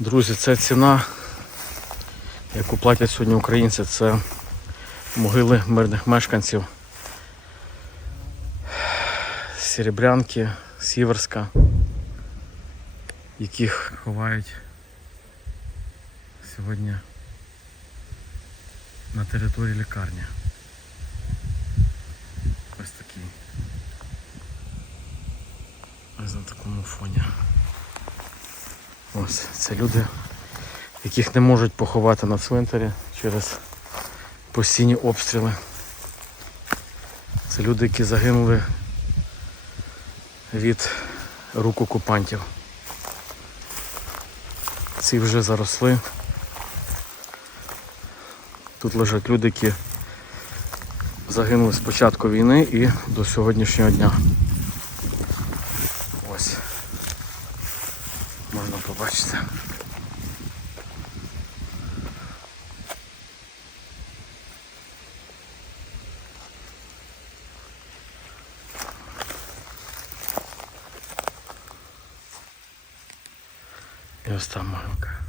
Друзі, це ціна, яку платять сьогодні українці, це могили мирних мешканців Серебрянки, Сіверська, яких ховають сьогодні на території лікарні. Ось такий. Ось на такому фоні. Ось це люди, яких не можуть поховати на цвинтарі через постійні обстріли. Це люди, які загинули від рук окупантів. Ці вже заросли. Тут лежать люди, які загинули з початку війни і до сьогоднішнього дня. Ось. Можна побачити. І ось там могилка.